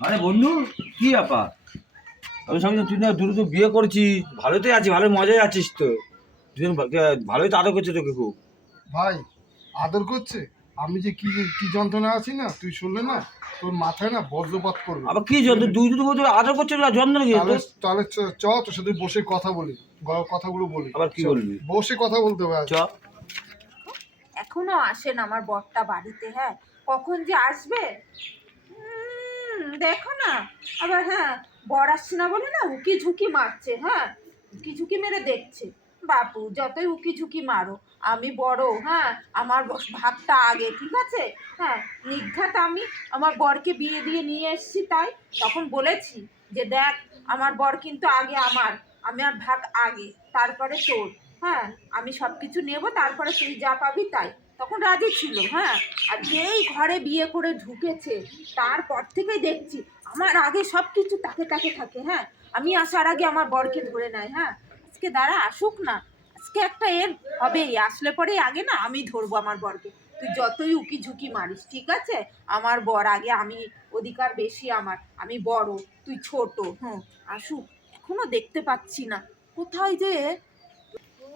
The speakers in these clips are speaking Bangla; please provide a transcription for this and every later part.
আরে বন্ধু কি ব্যাপার? আমি সঙ্গে তুই না দুটো তো বিয়ে করছিস। ভালোই আছিস ভালো মজায় আছিস তো। দুজন ভালোই তো আদর করছে তোকে খুব। ভাই আদর করছে? আমি যে কি কি যন্ত্রণা আছি না তুই শুনলে না তোর মাথায় না বজ্রপাত করবে। আবার কি যন্ত্র দুই দুটো বলতে আদর করছে না যন্ত্র কি? তাহলে চ- তোর সাথে বসে কথা বলি। কথাগুলো বলি। আবার কি বলবি? বসে কথা বলতে হবে। চ। এখনও আসেন আমার বরটা বাড়িতে হ্যাঁ? কখন যে আসবে? দেখো না। আবার হ্যাঁ বর আসছে না বলে না উকি ঝুঁকি মারছে হ্যাঁ? উকি ঝুঁকি মেরে দেখছে। বাপু, যতই উকি ঝুঁকি মারো, আমি বড় হ্যাঁ? আমার ভাগটা আগে, ঠিক আছে? হ্যাঁ নিঘাত আমি আমার বরকে বিয়ে দিয়ে নিয়ে এসেছি তাই, তখন বলেছি যে দেখ, আমার বর কিন্তু আগে আমার, আমি আর ভাগ আগে, তারপরে তোর হ্যাঁ? আমি সব কিছু নেব, তারপরে তুই যা পাবি তাই। তখন রাজি ছিল হ্যাঁ। আর যেই ঘরে বিয়ে করে ঢুকেছে, তারপর থেকেই দেখছি আমার আগে সব কিছু তাকে তাকে থাকে হ্যাঁ। আমি আসার আগে আমার বরকে ধরে নেয় হ্যাঁ। আজকে দাঁড়া, আসুক না। আজকে একটা এর হবেই, আসলে পরে আগে না আমি ধরবো আমার বরকে। তুই যতই উকি ঝুঁকি মারিস, ঠিক আছে? আমার বর আগে আমি, অধিকার বেশি আমার। আমি বড়, তুই ছোট, হুম। আসুক, এখনও দেখতে পাচ্ছি না। কোথায় যে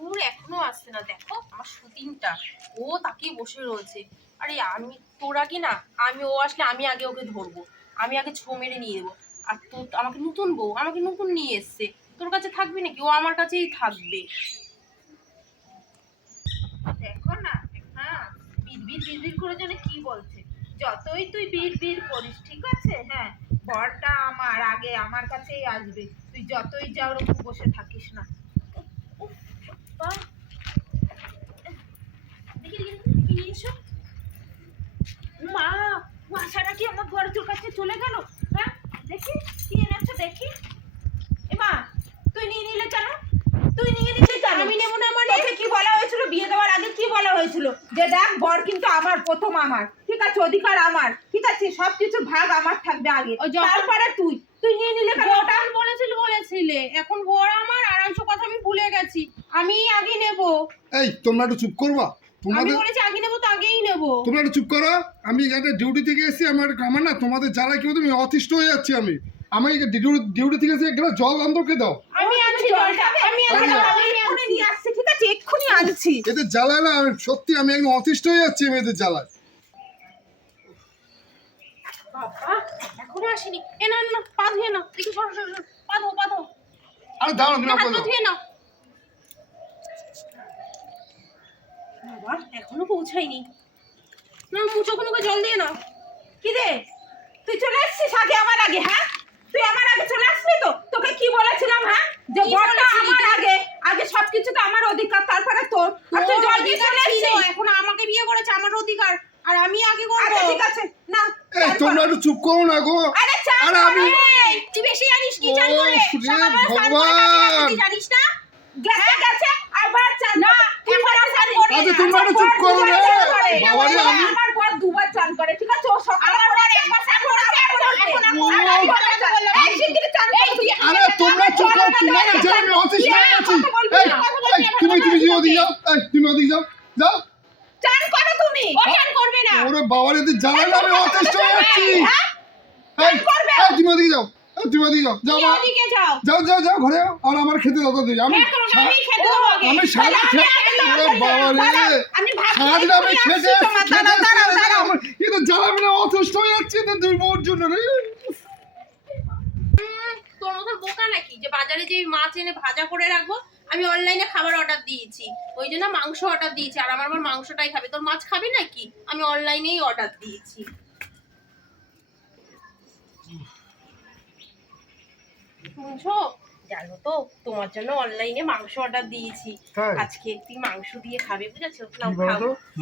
দূর এখনও আসছে না। দেখো, আমার শুটিংটা ও তাকিয়ে বসে রয়েছে। আরে, আমি তোর আগে না? আমি, ও আসলে আমি আগে ওকে ধরবো। আমি আগে ছো মেরে নিয়ে দেবো। আর তোর আমাকে নতুন বউ, আমাকে নতুন নিয়ে এসছে। তোর কাছে থাকবি নাকি? ও আমার কাছেই থাকবে। দেখো না হ্যাঁ বিড় বিড় বিড় বিড় করে যেন কি বলছে। যতই তুই বিড় বিড় করিস, ঠিক আছে? হ্যাঁ বরটা আমার আগে আমার কাছেই আসবে। তুই যতই যা, ওরকম বসে থাকিস না। বাহ। দেখি দেখি এসো মা ও আশাটা কি আমার ঘরে তোর কাছে চলে গেল হ্যাঁ দেখি কি এনেছো দেখি এমা তুই নিয়ে নিলে কেন তুই নিয়ে নিলি কেন আমি নেব না মানে? কি বলা হয়েছিল? বিয়ে দেওয়ার আগে কি বলা হয়েছিল? যে দেখ বর কিন্তু আমার প্রথম আমার। ঠিক আছে অধিকার আমার। ঠিক আছে সব কিছু ভাগ আমার থাকবে আগে। তারপরে তুই। তুই নিয়ে নিলে কেন? ওটা যখন বলেছিল বলেছিলে। এখন আমার আড়াইশো কথা আমি ভুলে গেছি। আমি আগে নেব। এই তোমরা একটু চুপ করবা। আমি তোমাদের বলেছি আগে নেব তো আগেই নেব। তোমরা একটু চুপ করো। আমি একটা ডিউটি থেকে এসেছি আমার আমার না তোমাদের কি বলতো আমি অতিষ্ঠ হয়ে যাচ্ছি আমি। আমি ডিউটি থেকে এসে একটা জল অন্তরকে দাও। আমি আনছি জলটা। আমি আনছি ঠিক আছে? এক্ষুনি আনছি। এদের জ্বালায় না সত্যি আমি একদম অতিষ্ঠ হয়ে যাচ্ছি আমি এদের জ্বালায়। বাবা এখনও আসেনি। এ না না, না পা ধুয়ে নাও। দেখি সরো সরো সরো। পা ধো পা ধো। আরে দাঁড়াও তুমি পা ধুয়ে নাও। বাবা এখনও পৌঁছায়নি। না মুচো কোনো জল দিয়ে নাও। কি রে? তুই চলে আসছিস আগে আমার আগে হ্যাঁ? তুই আমার আগে চলে আসলি তো? তোকে কি বলেছিলাম হ্যাঁ? যে বড়টা আমার আগে আগে সবকিছু তো আমার অধিকার তারপরে তোর। আর তুই জল দিয়ে চলে আসছিস এখন আমাকে বিয়ে করেছে আমার অধিকার। আর আমি আগে করব। আচ্ছা ঠিক আছে। না এই তোমরা একটু চুপ করো না গো। আরে চান আরে আমি- করে। তুই বেশি জানিস কি চান করে? রে করে ভগবান। জানিস না? গেছে গেছে আবার চান না, এখন আর চান করবি আচ্ছা, তোমরা একটু চুপ করো রে। করে। বাবারে, আমার আমি- আমার বর দুবার চান করে ঠিক আছে? ও সকালে করে একবার চান করেছে, এখন- আর না, বলব না। এই শিগগিরই চান করে আরে তোমরা চুপ করো জ্বালা আমি অতিষ্ঠ হয়ে এই এই, তুমি তুমি ওদিকে যাও। এই তুমি ওদিকে যাও। যাও। চান করো তুমি। ও চান করবে না। ওরে বাবার এদের জ্বালা না আমি অতিষ্ঠ হয়ে? যাচ্ছি। হ্যাঁ? এই এই, তুমি ওদিকে যাও। এই, তুমি ওদিকে যাও। যাও তুই ওদিকে যাও। যাও যাও যাও ঘরে আর আমার খেতে দাও তো দিই আমি আমি খেতে দেবো আগে। আমি সারা খেতে ওরে বাবা রে। আমি ভাত আমি খেতে আসছি তোমার, খেতে দাঁড়াও, দাঁড়াও, খেতে দাঁড়াও। আমার কিন্তু জ্বালা মিলে অতিষ্ঠ হয়ে যাচ্ছে দুই বউর জন্য রে। তোর মতন বোকা নাকি? যে বাজারে যে মাছ এনে ভাজা করে রাখব আমি অনলাইনে খাবার অর্ডার দিয়েছি। ওই জন্য মাংস অর্ডার দিয়েছি। আর আমার আবার মাংসটাই খাবে। তোর মাছ খাবি নাকি? আমি অনলাইনেই অর্ডার দিয়েছি। শুনছো? জানো তো তোমার জন্য অনলাইনে মাংস অর্ডার দিয়েছি। আজকে তুই মাংস দিয়ে খাবে বুঝেছ?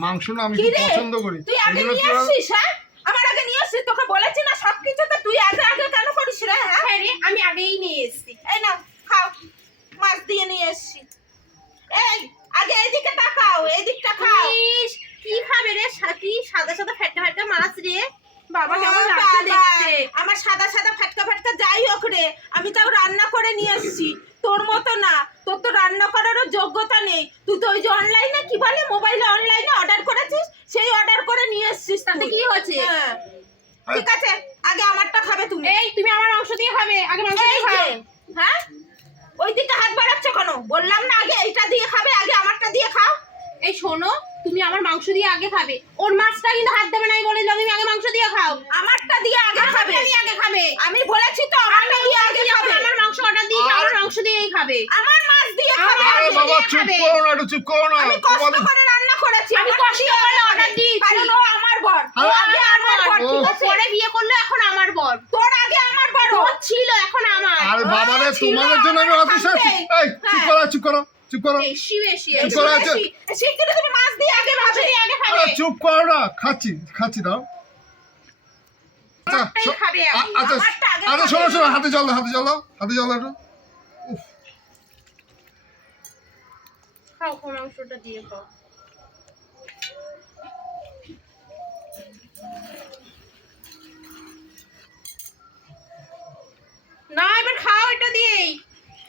মাংস না আমি? পছন্দ করি। তুই আগে নিয়ে আসছিস হ্যাঁ? আমার আগে নিয়ে আসছিস তোকে বলেছি না সবকিছু তো তুই আগে আগে কেন করিস রে হ্যাঁ? হ্যাঁ রে আমি আগেই নিয়ে এসেছি। এই না খাও। মাছ দিয়ে এই আগে এদিকে তাকাও এইদিকটা খাও। কি খাবে রে? কি সাদা সাদা ফ্যাটকা ফ্যাটকা মাছ রে? বাবা কেমন লাগছে দেখতে। আমার সাদা সাদা ফ্যাটকা ফ্যাটকা যাই হোক রে আমি তাও রান্না করে নিয়ে এসেছি। তোর মতো না তোর তো রান্না করারও যোগ্যতা নেই। তুই তো ওই যে অনলাইনে কি বলে মোবাইলে অনলাইনে অর্ডার করেছিস সেই অর্ডার করে নিয়ে এসেছিস তাতে কি হচ্ছে হ্যাঁ। হ্যাঁ। ঠিক আছে আগে আমারটা খাবে তুমি। এই তুমি আমার অংশ দিয়ে খাবে আগে মাংস দিয়ে খাও। হ্যাঁ? ওই দিকে হাত বাড়াচ্ছ কেন? বললাম না আগে এইটা দিয়ে খাবে আগে আমারটা দিয়ে খাও। এই শোনো তুমি আমার মাংস দিয়ে আগে খাবে। ওর মাছটা কিন্তু হাত দেবে নাই বলে তুমি আগে মাংস দিয়ে খাও। আমারটা দিয়ে আগে খাবে। আমি আগে খাবে। আমি বলেছি তো আমারটা দিয়ে আগে খাবে। আমার মাংস অর্ডার দিয়ে আমার মাংস দিয়েই খাবে। আমার মাছ দিয়ে খাবে আরে বাবা চুপ করো না চুপ করো না আমি কষ্ট করে রান্না করেছি আমি কষ্ট করে অর্ডার দিই কারণ ও আমার বর। ও আগে আমার বর। ঠিক আছে? পরে বিয়ে করল এখন আমার বর। তোর আগে আমার বর ছিল এখন আরে ও, বাবা রে ছিল, তোমাদের জন্য আমি অতিষ্ঠ হচ্ছি। এই চুপ হ্যাঁ। করো চুপ করো চুপ করো চুপ করো, আছে। তুমি মাছ দিয়ে আগে খাবে আগে খাবে চুপ করো না খাচ্ছি খাচ্ছি দাও আচ্ছা আচ্ছা আচ্ছা শোনো শোনো হাতে জল হাতে জল হাতে জল একটু। খাও মাংসটা দিয়ে খাও না এবার খাও এটা দিয়েই।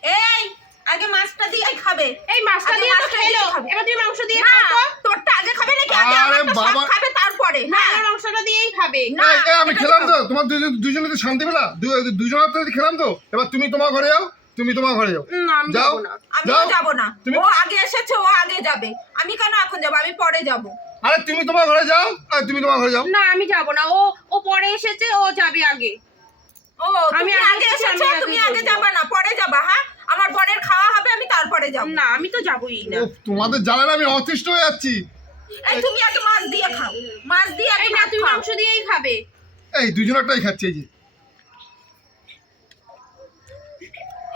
এই আগে মাছটা দিয়ে খাবে। এই মাছটা দিয়ে তো খেলো। এবার তুমি মাংস দিয়ে খাও তো। তোরটা আগে খাবে নাকি আগে আরে বাবা। খাবে তারপরে? না। আমার মাংসটা দিয়েই খাবে। না, আমি খেলাম তো। তোমার দুজন দুজনে তো শান্তি পেলা? দু- দুজনের তো খেলাম তো। এবার তুমি তোমার ঘরে যাও। তুমি তোমার ঘরে যাও। আমি যাব না। যাব না। ও আগে এসেছে ও আগে যাবে। আমি কেন এখন যাব? আমি পরে যাব। আরে তুমি তোমার ঘরে যাও। আর তুমি তোমার ঘরে যাও। না আমি যাব না। ও ও পরে এসেছে ও যাবে আগে। ও আমি আগে এসেছি, তুমি। আগে যাবা না পরে যাবা হ্যাঁ? আমার বরের খাওয়া হবে আমি তারপরে যাব। না আমি তো যাবই না। তোমাদের জ্বালায় আমি অতিষ্ঠ হয়ে যাচ্ছি। এই তুমি আগে মাছ দিয়ে খাও মাছ দিয়ে আগে না তুমি মাংস দিয়েই খাবে। এই দুজনেরটাই খাচ্ছি এই যে।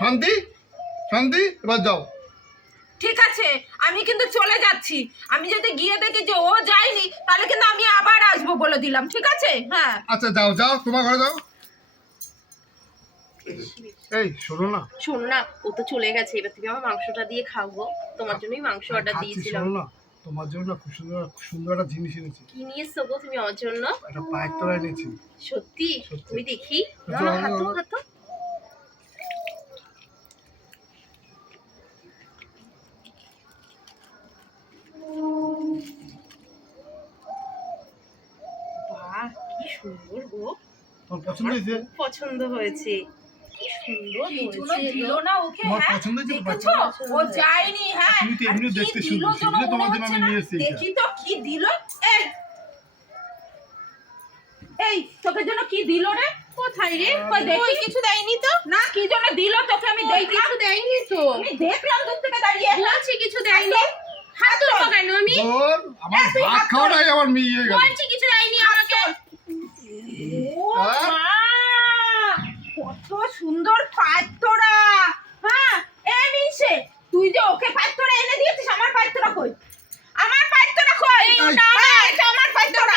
শান্তি? শান্তি? এবার যাও। ঠিক আছে আমি কিন্তু চলে যাচ্ছি। আমি যদি গিয়ে দেখি যে ও যায়নি তাহলে কিন্তু আমি আবার আসব বলে দিলাম ঠিক আছে? হ্যাঁ। আচ্ছা যাও যাও তোমার ঘরে যাও। এই শোনো না। শোনো না ও তো চলে গেছে এবার তুমি আমার মাংসটা দিয়ে খাও গো। তোমার জন্যই মাংস অর্ডার দিয়েছিলাম। না। তোমার জন্য খুব সুন্দর সুন্দর একটা জিনিস এনেছি। কি গো তুমি আমার জন্য? একটা পায়ের এনেছি। সত্যি। তুমি দেখি। না, হাতো হাতো বাহ কি সুন্দর গো। পছন্দ হয়েছে? পছন্দ হয়েছে। কি সুন্দর। না ওকে হ্যাঁ দেখেছ? ও যায়নি হ্যাঁ। তুমি তো আর দেখতে সুন্দর, যেন তোমার জন্য আমি নিয়ে এসেছি দেখি তো কি দিল? এই। এই তোকে জন্য কি দিল রে? কোথায় রে? কই দেখি। কিছু দেয়নি তো? না কি জন্য দিল তোকে আমি কিছু দেয়নি তো? আমি দেখলাম দূর থেকে দাঁড়িয়ে। বলছি কিছু দেয়নি। হাত তুলবো কেন আমি? আমার ভাত খাওয়াটাই আমার মেয়ে গেল বলছি কিছু দেয়নি আমাকে। ও সুন্দর পাত্ররা। হ্যাঁ এ মিশে তুই যে ওকে পাত্ররা এনে দিয়েছিস আমার পাত্ররা কই? আমার পাত্ররা কই? এটা আমার পাত্ররা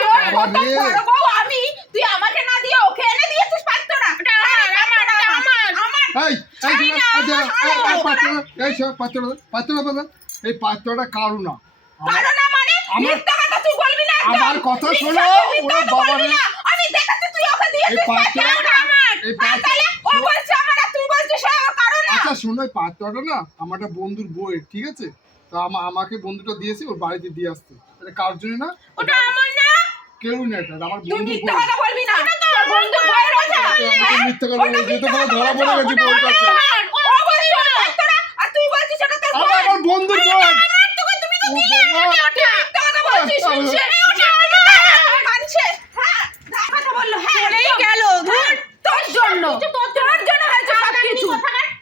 তোর মতো বড় বউ আমি? তুই আমাকে না দিয়ে ওকে এনে দিয়েছিস পাত্ররা ওটা আমার, আমার, আমার। এই এই ছাড়ো। এই, পাত্রটা। এই কারু না? মানে? মিথ্যা কথা তুই বলবি না। আমার কথা শোনো, ওরে বাবা। আমি দেখাচ্ছি তুই ওকে দিয়েছিস পাত্রটা। আমার এই পাত্র- তাহলে ও বলছে আমার আর তুই বলছিস ও কারণ না। আচ্ছা শোনো এই পাত্রটা না আমার একটা বন্ধুর বইয়ের ঠিক আছে? তো আমা- আমাকে বন্ধুটা দিয়েছে ওর বাড়িতে দিয়ে আসতে এটা কার জন্য না? ওটা আমার না। কেউ না এটা আমার তুই বন্ধুর মিথ্যা কথা বলবি না। বন্ধু কথা। মিথ্যা কথা ধরা পড়ে গেছে কাছে। আমার বন্ধুর বই তুমি তো ওটা মিথ্যা কথা বলছিস আহ, শুনছে ওটা আমার মানছে হ্যাঁ যা কথা বলল হ্যাঁ চলেই একদম। গেল, ধুর। তোর জন্য তোর জন্য হয়েছে সব কিছু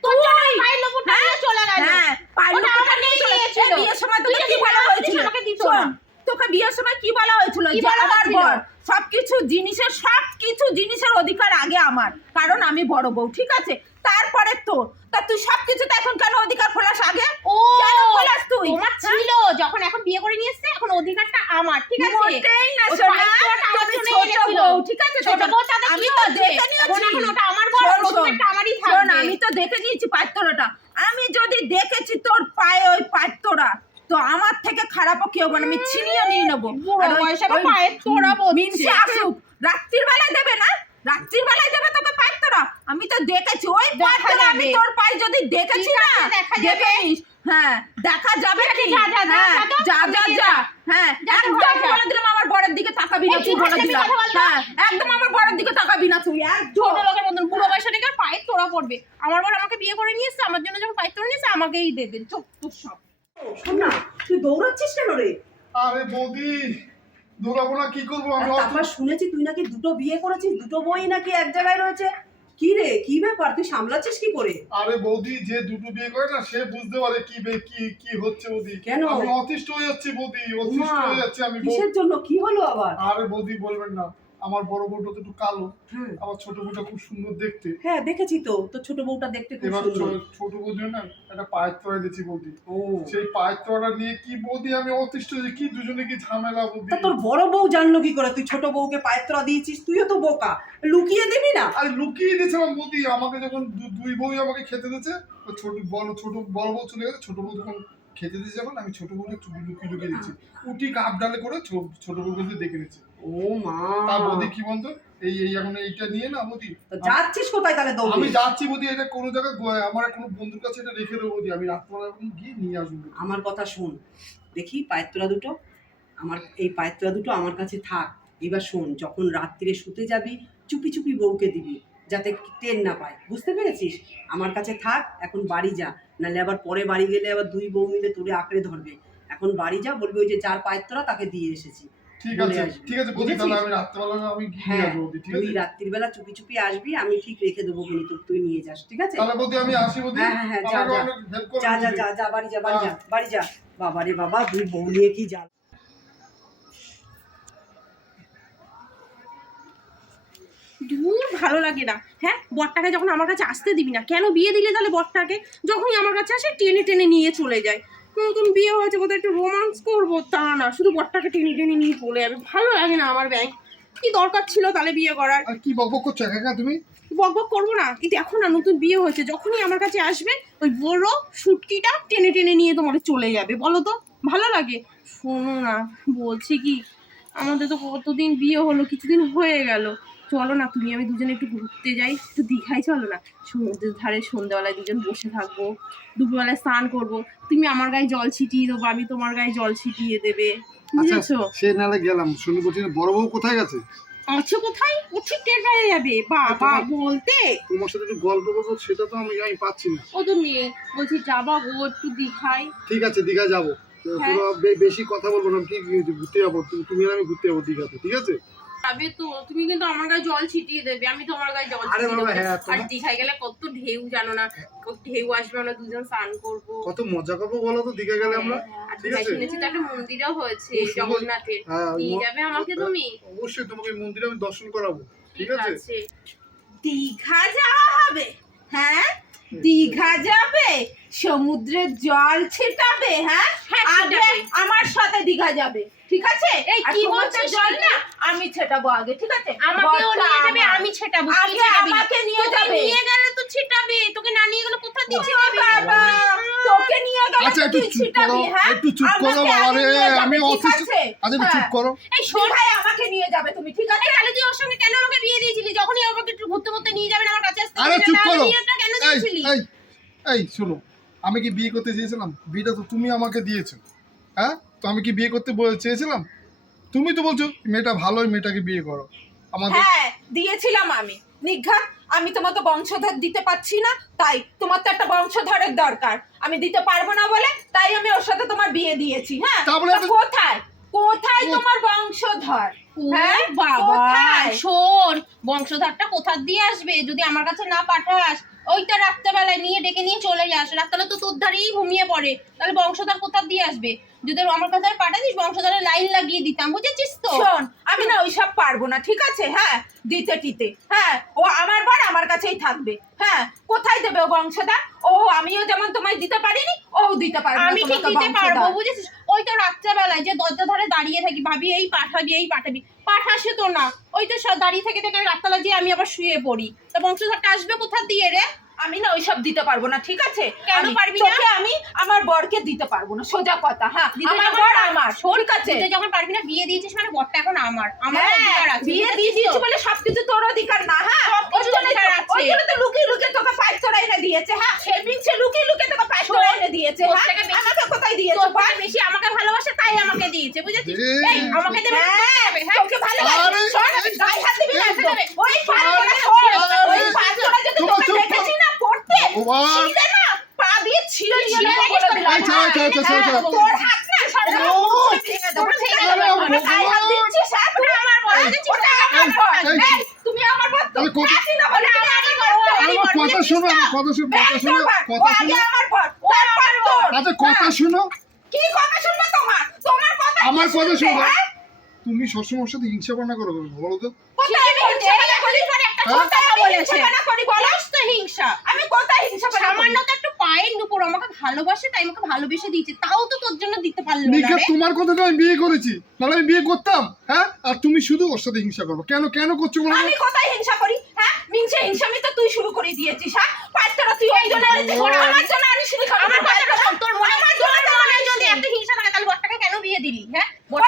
তোর জন্য পায়ের লোকটা নিয়ে চলে গেল হ্যাঁ, পায়ের ওটা লোকটা আমাকে নিয়ে চলে দিয়েছিল। এই বিয়ের সময় তোকে তুই কি যদি বলা না হয়েছিল? দিস, আমাকে দিত শোন, না। তোকে বিয়ের সময় কি বলা হয়েছিল কি যে বলা আমার হয়েছিল? বর সবকিছু জিনিসের সবকিছু জিনিসের অধিকার আগে আমার কারণ আমি বড় বউ ঠিক আছে? তারপরে তো তা তুই সবকিছুতে এখন কেন অধিকার খোলাস আগে? ও কেন খোলাস তুই? তোমার ছিল যখন এখন বিয়ে করে নিয়ে এসছে এখন অধিকারটা আমার ঠিক আছে? মোটেই না সোনা তুমি ছোট বউ ঠিক আছে? ছোট বউ তাতে আমি কি? দেখে এখন এখন ওটা আমার শোন, অধিকারটা আমারই থাকবে। আমি তো দেখে নিয়েছি পাত্রটা। আমি যদি দেখেছি তোর পায়ে ওই পাত্রটা তো আমার থেকে খারাপও কেউ হবে না? আমি ছিনিয়ে নিয়ে নেব। আর ওই- তোড়া বলছে। মিনসে আসুক রাত্রির বেলায় দেবে না রাত্রির বেলায় দেবে তোকে পাত্রটা আমি তো দেখেছি ওই দেখা পাত্রটা আমি যাবে। তোর পায়ে যদি দেখেছি ঠিক না আছে, দেখা দেখে যাবে। নিস হ্যাঁ দেখা যাবে ঠিক আছে, কি যা, যা, যা, হ্যাঁ, যা তো, যা আমি যা দিয়ে যা যা। হ্যাঁ যা, একদম যা, যা। বলে দিলাম আমার বরের দিকে তাকাবি না এই, তুই তুই বলে হাতে দিলাম কথা বল তো। হ্যাঁ একদম আমার বরের দিকে তাকাবি না তুই একদম ছোট লোকের মতন বুড়ো বয়সে থেকে পায়ের তোড়া পড়বে। আমার আমাকে বিয়ে করে নিয়ে এসছে আমার জন্য যখন পায়ের তোড়া নিয়ে এসছে আমাকেই দেবে। চুপ তোর সব। শোন না তুই দৌড়াচ্ছিস কেন রে? আরে বৌদি দৌড়াবো না কি করব? আমি তারপর শুনেছি তুই নাকি দুটো বিয়ে করেছিস দুটো বই নাকি এক জায়গায় রয়েছে। কি রে কি ব্যাপার? তুই সামলাচ্ছিস কি করে? আরে বৌদি যে দুটো বিয়ে করে না সে বুঝতে পারে কি বে- কি কি হচ্ছে বৌদি। কেন? আমি অতিষ্ঠ হয়ে যাচ্ছি বৌদি অতিষ্ঠ হয়ে যাচ্ছি আমি কিসের জন্য? কি হলো আবার? আরে বৌদি বলবেন না। আমার বড় বউটা তো একটু কালো আমার ছোট বউটা খুব সুন্দর দেখতে। হ্যাঁ দেখেছি তো। তোর ছোট বউটা দেখতে খুব সুন্দর। ছোট বউ না একটা পায়ের তোড়া দিচ্ছি বৌদি। ও। সেই পায়ের তোড়া নিয়ে কি বৌদি আমি অতিষ্ঠ হয়েছি কি দুজনে কি ঝামেলা বৌদি। তোর বড় বউ জানলো কি করে? তুই ছোট বউকে পায়ের তোরা দিয়েছিস তুইও তো বোকা। লুকিয়ে দিবি না? আরে লুকিয়ে দিয়েছিলাম বৌদি আমাকে যখন দুই বউই আমাকে খেতে দিয়েছে তো ছোট বড় ছোট বড় বউ চলে গেছে ছোট বউ যখন খেতে দিয়েছে যখন আমি ছোট বউকে লুকিয়ে লুকিয়ে দিচ্ছি। উটি কাপ ডালে করে ছোট বউকে দেখে নিচ্ছি। ও মা। তা বৌদি কি বলতো? এই এই এখন এইটা নিয়ে না বৌদি যাচ্ছিস কোথায় তাহলে আমি যাচ্ছি বৌদি এটা কোনো জায়গায় আমার কোনো বন্ধুর কাছে এটা রেখে দেবো বৌদি আমি রাত্রবেলা এখন গিয়ে নিয়ে আসব। আমার কথা শোন দেখি পায়ের তোলা দুটো আমার এই পায়ের তোলা দুটো আমার কাছে থাক এবার শোন যখন রাত্রিরে শুতে যাবি চুপি চুপি বউকে দিবি যাতে টেন না পায় বুঝতে পেরেছিস? আমার কাছে থাক এখন বাড়ি যা নাহলে আবার পরে বাড়ি গেলে আবার দুই বউ মিলে তোরে আঁকড়ে ধরবে। এখন বাড়ি যা বলবি ওই যে যার পায়ের তোরা তাকে দিয়ে এসেছি। ঠিক বলে আছে ঠিক আছে বৌদি বুঝেছিস? তাহলে আমি রাত্রেবেলা আমি গিয়ে হ্যাঁ আসব ঠিক তুই আছে? রাত্রিবেলা চুপি চুপি আসবি আমি ঠিক রেখে দেবো কিন্তু তুই নিয়ে যাস ঠিক আছে? তাহলে বৌদি আমি আসি বৌদি। হ্যাঁ, হ্যাঁ, হ্যাঁ, যা, যা। যা যা যা যা বাড়ি যা বাড়ি যা বাড়ি যা। বাবা রে বাবা তুই বউ নিয়ে কি যা। দূর ভালো লাগে না। হ্যাঁ বরটাকে যখন আমার কাছে আসতে দিবি না কেন বিয়ে দিলে তাহলে বরটাকে? যখনই আমার কাছে আসে টেনে টেনে নিয়ে চলে যায়। নতুন বিয়ে হয়েছে বোধহয় একটু রোমান্স করব। তা না শুধু বরটাকে টেনে টেনে নিয়ে চলে যাবে। ভালো লাগে না আমার ব্যাংক কি দরকার ছিল তাহলে বিয়ে করার? আর কি বকবক করছ একা একা তুমি? বক বক করব না এই দেখো না নতুন বিয়ে হয়েছে। যখনই আমার কাছে আসবে ওই বড় সুটকিটা টেনে টেনে নিয়ে তোমার চলে যাবে। বলো তো ভালো লাগে? শোনো না বলছি কি আমাদের তো কতদিন বিয়ে হলো কিছুদিন হয়ে গেল। চলো না তুমি আমি দুজনে একটু ঘুরতে যাই একটু দীঘায় চলো না। সমুদ্রের ধারে সন্ধ্যাবেলায় দুজন বসে থাকব দুপুরবেলায় স্নান করব। তুমি আমার গায়ে জল ছিটিয়ে দেবো আমি তোমার গায়ে জল ছিটিয়ে দেবে। বুঝেছ? সে নালে গেলাম। শুনি বলছি বড় বউ কোথায় গেছে? আছে কোথায়? ও ঠিক টের পেয়ে যাবে। বাবা বলতে। তোমার সাথে একটু গল্প করব সেটা তো আমি আমি পাচ্ছি না। ও তো নেই বলছি যাবা গো একটু দীঘায়। ঠিক আছে দীঘা যাব। তো হ্যাঁ। বেশি কথা বলব না কি ঘুরতে যাব? তুমি তুমি আর আমি ঘুরতে যাব দীঘাতে ঠিক আছে? যাবে তো তুমি কিন্তু আমার গায়ে জল ছিটিয়ে দেবে আমি তোমার গায়ে জল আরে ছিটিয়ে বাবা, দেবো। হ্যাঁ, আর তোমার- দীঘায় গেলে কত ঢেউ জানো না কত ঢেউ আসবে আমরা দুজন স্নান করব। কত মজা করব বলো তো দীঘা গেলে আমরা? আর ঠিক দীঘায় আছে? শুনেছি তো একটা মন্দিরও হয়েছে খুব সুন্দর। জগন্নাথের। হ্যাঁ, নিয়ে ম- যাবে আমাকে তুমি? অবশ্যই তোমাকে এই মন্দিরে আমি দর্শন করাবো। ঠিক আছে? দীঘা যাওয়া হবে? হ্যাঁ? দীঘা যাবে সমুদ্রের জল ছিটাবে হ্যাঁ? হ্যাঁ, আগে ছিটাবে। আমার সাথে দীঘা যাবে। ঠিক আছে? এই, কি বলছিস? জল না আমি ছেটাবো আগে ঠিক আছে? আমাকেও নিয়ে যাবে আমি ছেটাবো আগে আমাকে নিয়ে যাবে? নিয়ে গেলে তো ছিটাবে তোকে না নিয়ে গেলে কোথা দিয়ে ছিটাবে? তোকে নিয়ে গেলে আচ্ছা, একটু চুপ করো, হ্যাঁ? একটু চুপ করো, বাবা রে, আমি অফিসে-? আচ্ছা একটু চুপ হ্যাঁ। করো। এই শোন। আমাকে নিয়ে যাবে তুমি ঠিক আছে? তাহলে তুই ওর সঙ্গে কেন আমাকে বিয়ে দিয়েছিলি? যখনই আমাকে একটু ঘুরতে ঘুরতে নিয়ে যাবেন আমার কাছে আসতে আরে চুপ করো। কেন দিয়েছিলি? এই এই শোনো আমি কি বিয়ে করতে চেয়েছিলাম? বিয়েটা তো তুমি আমাকে দিয়েছ হ্যাঁ? তো আমি কি বিয়ে করতে চেয়েছিলাম? তুমি তো বলছো মেয়েটা ভালো মেয়েটাকে বিয়ে করো। আমাদের হ্যাঁ দিয়েছিলাম আমি। নিঘাত আমি তোমার তো বংশধর দিতে পারছি না তাই তোমার তো একটা বংশধরের দরকার। আমি দিতে পারব না বলে তাই আমি ওর সাথে তোমার বিয়ে দিয়েছি হ্যাঁ? কোথায়? কোথায় তোমার বংশধর? হ্যাঁ হ্যাঁ? বাবা শোন বংশধরটা কোথা দিয়ে আসবে? যদি আমার কাছে না পাঠাস ওইটা রাত্রেবেলায় নিয়ে ডেকে নিয়ে চলে যাস রাত্রেবেলা তো তোর ধারেই ঘুমিয়ে পড়ে। তাহলে বংশধর কোথা দিয়ে আসবে? যদি আমার কাছে পাঠাতিস, বংশধরের লাইন লাগিয়ে দিতাম, বুঝেছিস তো? শোন, আমি না ওইসব পারব না, ঠিক আছে? হ্যাঁ দিতে টিতে। হ্যাঁ ও আমার বার আমার কাছেই থাকবে। হ্যাঁ কোথায় দেবে ও বংশধর? ও আমিও যেমন তোমায় দিতে পারিনি ও দিতে পারবে আমি ঠিক দিতে পারব বুঝেছিস? ওই তো রাত্রেবেলায় যে দরজা ধারে দাঁড়িয়ে থাকি ভাবি এই পাঠাবি এই পাঠাবি। পাঠাসে তো না। ওই তো দাঁড়িয়ে থেকে থেকে রাত্রেবেলা যে আমি আবার শুয়ে পড়ি। তা বংশধরটা আসবে কোথা দিয়ে রে? আমি না ওইসব দিতে পারব না ঠিক আছে? কেন আমি- পারবি না? আমি আমার বরকে দিতে পারব না সোজা কথা হ্যাঁ। আমার বর আমার ঠিক আছে? দিতে যখন পারবি না বিয়ে দিয়েছিস মানে বরটা এখন আমার। আমার হ্যাঁ, অধিকার আছে বিয়ে বুঝেছিস দিয়ে তো? দিয়েছি বলে সবকিছু তোর অধিকার না হ্যাঁ? সবকিছু অধিকার আছে। ওই জন্য তো লুকিয়ে লুকিয়ে তোকে তোরা এনে দিয়েছে হ্যাঁ? সেভিং সে লুকিয়ে লুকিয়ে তোকে তোরা এনে দিয়েছে হ্যাঁ? আমাকে কোথায় দিয়েছে তোর বেশি আমাকে ভালোবাসে তাই আমাকে দিয়েছে বুঝেছিস? এই, আমাকে দেবে হ্যাঁ, তোকে হ্যাঁ? ভালোবাসে। শোন, গায়ে হাত দিবি না ওই আরে, ওই পাঁচজোড়া যদি তোকে দেখেছি না না, পা দিয়ে ছিঁড়ে ছিঁড়ে দিলাম। তোর হাত না সারা! ভেঙে দেবো! আমার হাত দিচ্ছিস তুমি না কথা শোনো আমার কথা শোনো কথা শোনো কথা শোনো। আমার বর তারপর তোর। আচ্ছা কথা শোনো। কি কথা শুনবে তোমার? তোমার কথা আমার কথা শোনো। হ্যাঁ? তুমি সবসময় ওর সাথে হিংসা ভাবনা করো? বলো তো কোথায় আমি হিংসাপানা করি? একটা? কথা আমি বলেছে হিংসাপানা করি বলো? তো হিংসা আমি কোথায় হিংসাপানা করি? সামান্য তো পায়ের নুপুর আমাকে ভালোবাসে তাই আমাকে ভালোবেসে দিয়েছে তাও তো তোর জন্য দিতে পারল না নিখা রে। তোমার কথা আমি বিয়ে করেছি নাহলে আমি বিয়ে করতাম হ্যাঁ আর তুমি শুধু ওর সাথে হিংসা করো কেন কেন করছ? আমি কোথায় হিংসা করি হ্যাঁ মিংসে হিংসামি তো তুই শুরু করে দিয়েছিস হ্যাঁ পাঁচটা তুই ওই জন্য আমার জন্য তোর মনে যদি। এত হিংসা তাহলে বিয়ে দিলি হ্যাঁ ওই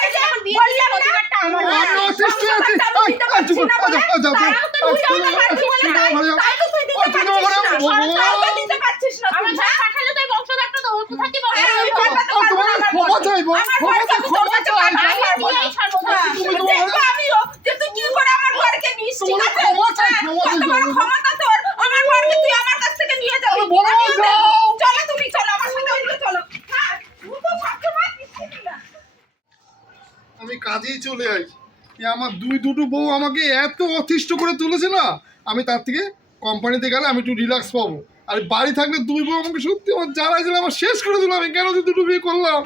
আমার দুই দুটো বউ আমাকে এত অতিষ্ঠ করে তুলেছে না আমি তার থেকে কোম্পানিতে গেলে আমি একটু রিল্যাক্স পাবো। আর বাড়ি থাকলে দুই বউ আমাকে সত্যি আমার যারা ছিল আমার শেষ করে দিল আমি কেন যে দুটো বিয়ে করলাম?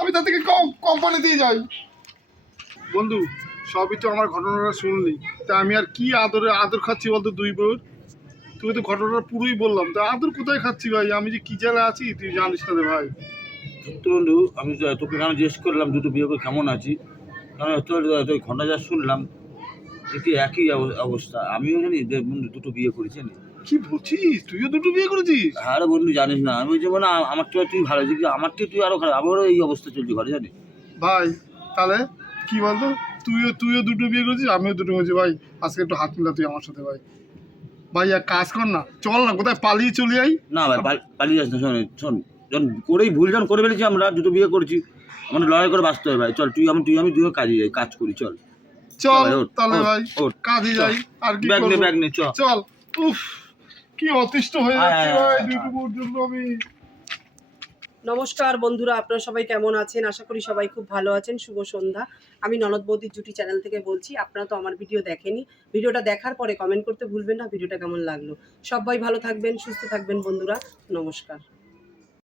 আমি তার থেকে কোম্পানিতেই যাই। বন্ধু সবই তো আমার ঘটনাটা শুনলি। তা আমি আর কি আদরে আদর খাচ্ছি বলতো দুই বউর তুই তো ঘটনাটা পুরোই বললাম। তা আদর কোথায় খাচ্ছি ভাই? আমি যে কি জেলা আছি তুই জানিস না রে ভাই। বন্ধু আমি তোকে কেন জিজ্ঞেস করলাম দুটো বিয়ে করে কেমন আছি? কারণ তোর তোর ঘণ্টা যা শুনলাম দেখি একই অব- অবস্থা? আমিও জানি যে বন্ধু দুটো বিয়ে করেছি কি বলছিস? তুইও দুটো বিয়ে করেছিস? আরে বন্ধু জানিস না আমি যেমন আমার তো তুই ভালো দেখি আমার থেকে তুই আরও খারাপ আমারও এই অবস্থা চলছে ঘরে জানিস? ভাই তাহলে কি বলতো? তুইও তুইও দুটো বিয়ে করেছিস আমিও দুটো করেছি ভাই আজকে একটু হাত মিলা তুই আমার সাথে ভাই। ভাই এক কাজ কর না চল না কোথায় পালিয়ে চলে যাই না ভাই পাল- পালিয়ে যাস না শোন শোন যখন করেই ভুল যখন করে ফেলেছি আমরা দুটো বিয়ে করেছি। আমাদের লড়াই করে বাঁচতে হবে ভাই। চল তুই আমি তুই আমি দুটো কাজে যাই কাজ করি চল। চল তাহলে ভাই কাজে যাই আর কি ব্যাগ নে ব্যাগ নে চ চল উফ কি অতিষ্ঠ হয়ে যাচ্ছে ভাই আয়, দুটো বউর জন্য আমি। নমস্কার বন্ধুরা আপনারা সবাই কেমন আছেন? আশা করি সবাই খুব ভালো আছেন। শুভ সন্ধ্যা। আমি ননদ বৌদির জুটি চ্যানেল থেকে বলছি আপনারা তো আমার ভিডিও দেখেনি। ভিডিওটা দেখার পরে কমেন্ট করতে ভুলবেন না ভিডিওটা কেমন লাগল? সবাই ভালো থাকবেন সুস্থ থাকবেন বন্ধুরা। নমস্কার।